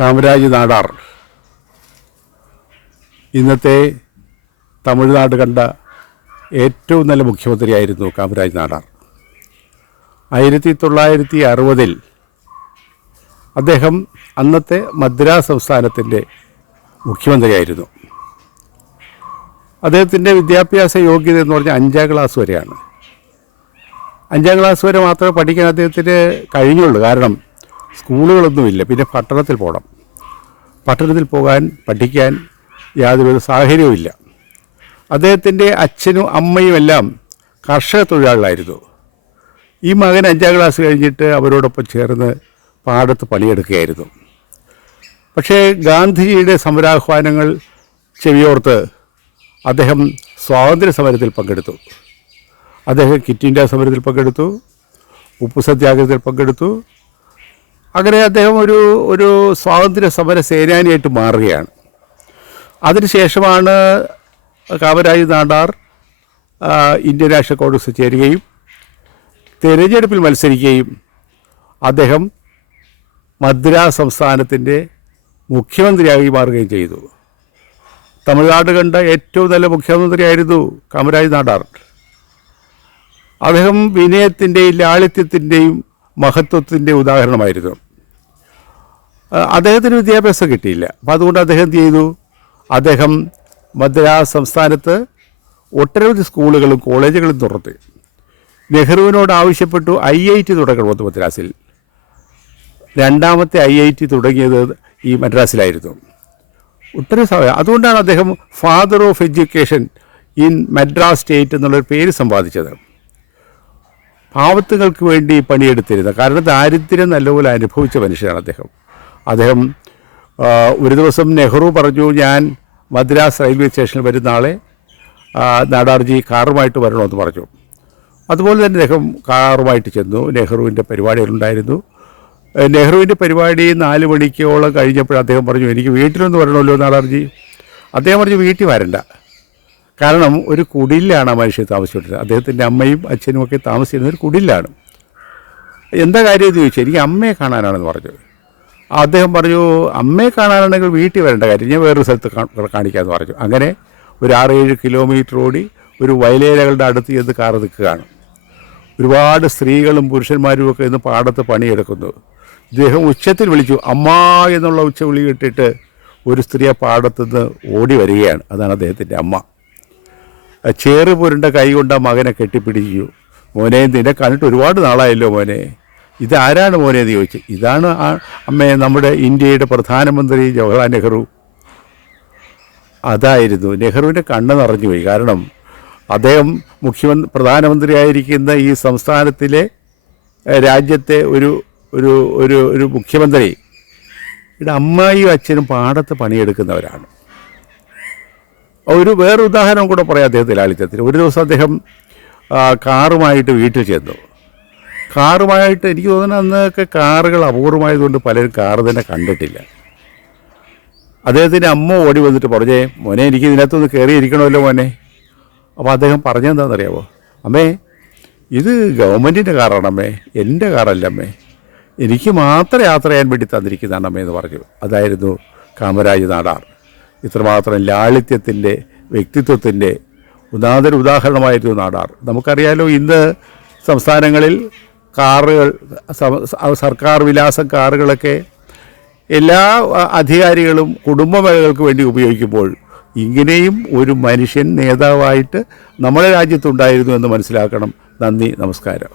കാമരാജ് നാടാർ. ഇന്നത്തെ തമിഴ്നാട് കണ്ട ഏറ്റവും നല്ല മുഖ്യമന്ത്രിയായിരുന്നു കാമരാജ് നാടാർ. ആയിരത്തി തൊള്ളായിരത്തി അറുപതിൽ അദ്ദേഹം അന്നത്തെ മദ്രാസ് സംസ്ഥാനത്തിന്റെ മുഖ്യമന്ത്രിയായിരുന്നു. അദ്ദേഹത്തിന്റെ വിദ്യാഭ്യാസ യോഗ്യത എന്ന് പറഞ്ഞാൽ അഞ്ചാം ക്ലാസ് വരെയാണ്. അഞ്ചാം ക്ലാസ് വരെ മാത്രമേ പഠിക്കാൻ അദ്ദേഹത്തിന് കഴിഞ്ഞുള്ളൂ. കാരണം സ്കൂളുകളൊന്നുമില്ല. പിന്നെ പട്ടണത്തിൽ പോകണം പട്ടണത്തിൽ പോകാൻ പഠിക്കാൻ യാതൊരു സാഹചര്യവുമില്ല. അദ്ദേഹത്തിന്റെ അച്ഛനും അമ്മയും എല്ലാം കർഷക തൊഴിലാളികളായിരുന്നു. ഈ മകൻ അഞ്ചാം ക്ലാസ് കഴിഞ്ഞിട്ട് അവരോടൊപ്പം ചേർന്ന് പാടത്ത് പണിയെടുക്കുകയായിരുന്നു. പക്ഷേ ഗാന്ധിജിയുടെ സമരാഹ്വാനങ്ങൾ ചെവിയോർത്ത് അദ്ദേഹം സ്വാതന്ത്ര്യ സമരത്തിൽ പങ്കെടുത്തു. അദ്ദേഹം കിറ്റ് ഇന്ത്യ സമരത്തിൽ പങ്കെടുത്തു. ഉപ്പു സത്യാഗ്രഹത്തിൽ പങ്കെടുത്തു. അങ്ങനെ അദ്ദേഹം ഒരു ഒരു സ്വാതന്ത്ര്യ സമര സേനാനിയായിട്ട് മാറുകയാണ്. അതിനുശേഷമാണ് Kamaraj Nadar Indian National Congress ചേരുകയും തിരഞ്ഞെടുപ്പിൽ മത്സരിക്കുകയും അദ്ദേഹം മദ്രാസ് സംസ്ഥാനത്തിന്റെ മുഖ്യമന്ത്രിയായി മാറുകയും ചെയ്തു. തമിഴ്നാട് കണ്ട ഏറ്റവും നല്ല മുഖ്യമന്ത്രിയായിരുന്നു കാമരാജ് നാടാർ. അദ്ദേഹം വിനയത്തിന്റെയും ലാളിത്യത്തിന്റെയും മഹത്വത്തിന്റെ ഉദാഹരണമായിരുന്നു. അദ്ദേഹത്തിന് വിദ്യാഭ്യാസം കിട്ടിയില്ല. അപ്പം അതുകൊണ്ട് അദ്ദേഹം എന്ത് ചെയ്തു? അദ്ദേഹം മദ്രാസ് സംസ്ഥാനത്ത് ഒട്ടനവധി സ്കൂളുകളും കോളേജുകളും തുറന്നു നെഹ്റുവിനോട് ആവശ്യപ്പെട്ടു ഐ ഐ ടി തുടങ്ങണമെന്ന് മദ്രാസിൽ. രണ്ടാമത്തെ ഐ ഐ ടി തുടങ്ങിയത് ഈ മദ്രാസിലായിരുന്നു. ഒട്ടനവധി സമയം അതുകൊണ്ടാണ് അദ്ദേഹം father of education in Madras state എന്നുള്ളൊരു പേര് സമ്പാദിച്ചത്. പാവത്തുകൾക്ക് വേണ്ടി പണിയെടുത്തിരുന്നത്. കാരണം ദാരിദ്ര്യം നല്ലപോലെ അനുഭവിച്ച മനുഷ്യനാണ് അദ്ദേഹം. അദ്ദേഹം ഒരു ദിവസം നെഹ്റു പറഞ്ഞു ഞാൻ മദ്രാസ് റെയിൽവേ സ്റ്റേഷനിൽ വരുന്ന ആളെ നാടാർജി കാറുമായിട്ട് വരണമെന്ന് പറഞ്ഞു. അതുപോലെ തന്നെ അദ്ദേഹം കാറുമായിട്ട് ചെന്നു. നെഹ്റുവിന്റെ പരിപാടികളുണ്ടായിരുന്നു നെഹ്റുവിന്റെ പരിപാടി നാല് മണിക്കോളം കഴിഞ്ഞപ്പോൾ അദ്ദേഹം പറഞ്ഞു എനിക്ക് വീട്ടിലൊന്ന് വരണമല്ലോ നാടാർജി. അദ്ദേഹം പറഞ്ഞു വീട്ടിൽ വരണ്ട. കാരണം ഒരു കുടിലാണ് ആ മനുഷ്യൻ താമസിച്ചിരുന്നത് അദ്ദേഹത്തിന്റെ അമ്മയും അച്ഛനും ഒക്കെ താമസിച്ചിരുന്നത് ഒരു കുടിലാണ്. എന്താ കാര്യം എന്ന് ചോദിച്ചാൽ എനിക്ക് അമ്മയെ കാണാനാണെന്ന് പറഞ്ഞു. അദ്ദേഹം പറഞ്ഞു അമ്മയെ കാണാനാണെങ്കിൽ വീട്ടിൽ വരേണ്ട കാര്യം. ഞാൻ വേറൊരു സ്ഥലത്ത് കാണിക്കാമെന്ന് പറഞ്ഞു. അങ്ങനെ ഒരു ആറേഴ് കിലോമീറ്റർ ഓടി ഒരു വയലേലകളുടെ അടുത്ത് ചെന്ന് കാറ് നിൽക്കുകയാണ്. ഒരുപാട് സ്ത്രീകളും പുരുഷന്മാരും ഒക്കെ ഇന്ന് പാടത്ത് പണിയെടുക്കുന്നു. ഇദ്ദേഹം ഉച്ചത്തിൽ വിളിച്ചു അമ്മ എന്നുള്ള ഉച്ച വിളി ഇട്ടിട്ട് ഒരു സ്ത്രീ ആ പാടത്തുനിന്ന് ഓടി വരികയാണ്. അതാണ് അദ്ദേഹത്തിന്റെ അമ്മ. ചേറ് പുരണ്ട കൈ കൊണ്ട് ആ മകനെ കെട്ടിപ്പിടിച്ചു. മോനെ നിന്നെ കണ്ടിട്ട് ഒരുപാട് നാളായല്ലോ മോനെ. ഇതാരാണ് മോനെ എന്ന് ചോദിച്ചു. ഇതാണ് ആ അമ്മയെ നമ്മുടെ ഇന്ത്യയുടെ പ്രധാനമന്ത്രി ജവഹർലാൽ നെഹ്റു. അതായിരുന്നു. നെഹ്റുവിന്റെ കണ്ണ് നിറഞ്ഞു പോയി. കാരണം അദ്ദേഹം മുഖ്യമന്ത്രി പ്രധാനമന്ത്രിയായിരിക്കുന്ന ഈ സംസ്ഥാനത്തിലെ രാജ്യത്തെ ഒരു ഒരു ഒരു ഒരു മുഖ്യമന്ത്രി. ഇവിടെ അമ്മായിയും അച്ഛനും പാടത്ത് പണിയെടുക്കുന്നവരാണ്. ഒരു വേറെ ഉദാഹരണം കൂടെ പറയാം അദ്ദേഹത്തെ ലാളിത്യത്തിന്. ഒരു ദിവസം അദ്ദേഹം കാറുമായിട്ട് വീട്ടിൽ ചെന്നു. കാറുമായിട്ട് എനിക്ക് തോന്നുന്നു അന്നൊക്കെ കാറുകൾ അപൂർവമായതുകൊണ്ട് പലരും കാറ് തന്നെ കണ്ടിട്ടില്ല. അദ്ദേഹത്തിന്റെ അമ്മ ഓടി വന്നിട്ട് പറഞ്ഞേ മോനെ എനിക്ക് ഇതിനകത്തൊന്ന് കയറിയിരിക്കണമല്ലോ മോനെ. അപ്പോൾ അദ്ദേഹം പറഞ്ഞെന്താണെന്നറിയാമോ അമ്മേ ഇത് ഗവൺമെന്റിന്റെ കാറാണ് അമ്മേ എന്റെ കാറല്ല അമ്മേ. എനിക്ക് മാത്രം യാത്ര ചെയ്യാൻ വേണ്ടി തന്നിരിക്കുന്നതാണ് അമ്മേ എന്ന് പറഞ്ഞു. അതായിരുന്നു കാമരാജ് നാടാർ. ഇത്രമാത്രം ലാളിത്യത്തിന്റെ വ്യക്തിത്വത്തിന്റെ ഉദാഹര ഉദാഹരണമായിരുന്നു നാടാർ. നമുക്കറിയാലോ ഇന്ന് സംസ്ഥാനങ്ങളിൽ കാറുകൾ സർക്കാർ വിലാസ കാറുകളൊക്കെ എല്ലാ അധികാരികളും കുടുംബമേഖലകൾക്ക് വേണ്ടി ഉപയോഗിക്കുമ്പോൾ ഇങ്ങനെയും ഒരു മനുഷ്യൻ നേതാവായിട്ട് നമ്മുടെ രാജ്യത്തുണ്ടായിരുന്നു എന്ന് മനസ്സിലാക്കണം. നന്ദി നമസ്കാരം.